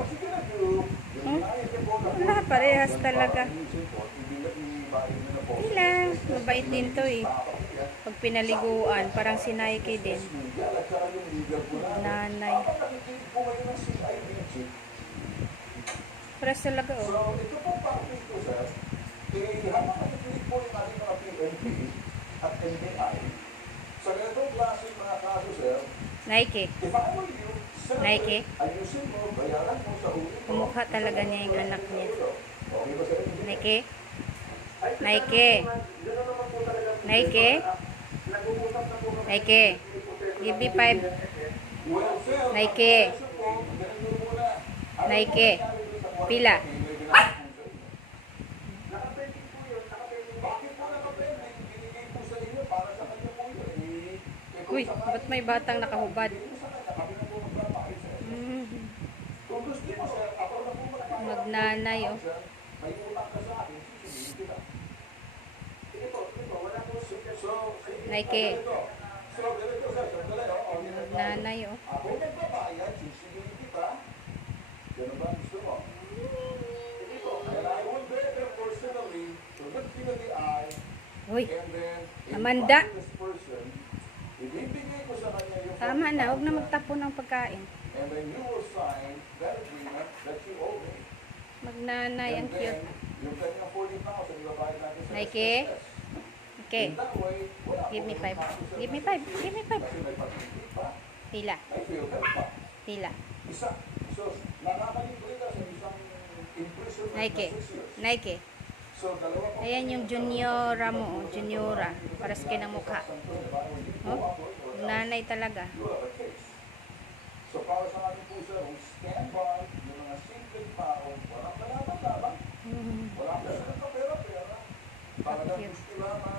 Oh, wala, parehas talaga. Hila, mabait din to eh. Pag pinaliguan, parang si Nike din. Nanay. Parehas talaga oh. So, ito po parte ito, sir. Habang nakikinig po yung ating mga PNP at NBI, sa ganitong klase mga kaso, sir, Nike. if I were you, sir, Nike. ayusin mo, bayaran mo sa huli mo. Kumukha talaga niya yung anak niya. Okay ba, sir? Nike. Nike. Nike. Nike. Give me 5. Well, sir, Nike. Nike. Pila. Uy, ba't may batang nakahubad? Magnanay oh. Nike. Magnanay oh. Ako nagbabayad, susunod kita. Ganun ba gusto mo? And I will be there personally to look you in the eye. Uy, And then, Amanda. invite this person. Ibibigay ko sa kanya yung Tama na, huwag na magtapon ng pagkain. and then you will sign that agreement that you owe me. Magnanay, ang And then, cute. yung kanyang 40,000, ibabayad natin sa Nike. SSS. Okay, In that way, wala give me po 5. yung kaso sa Give me 5. Give me 5. Kasi may pag-ibig pa, Pila. may feel bad pa. Pila. Isa. So, nakakalibre ka sa isang imprisonment Nike. na 6 years. Nike. So, dalawa pa. Ayan yung juniora mo, oh. Juniora. Para sa kinamukha. Oh, nanay talaga. You have a case. So, para sa ating po, sir, we stand by yung mga simpleng tao, walang kalaban-laban, Mm. walang pera-pera, talagang Cute. gusto lamang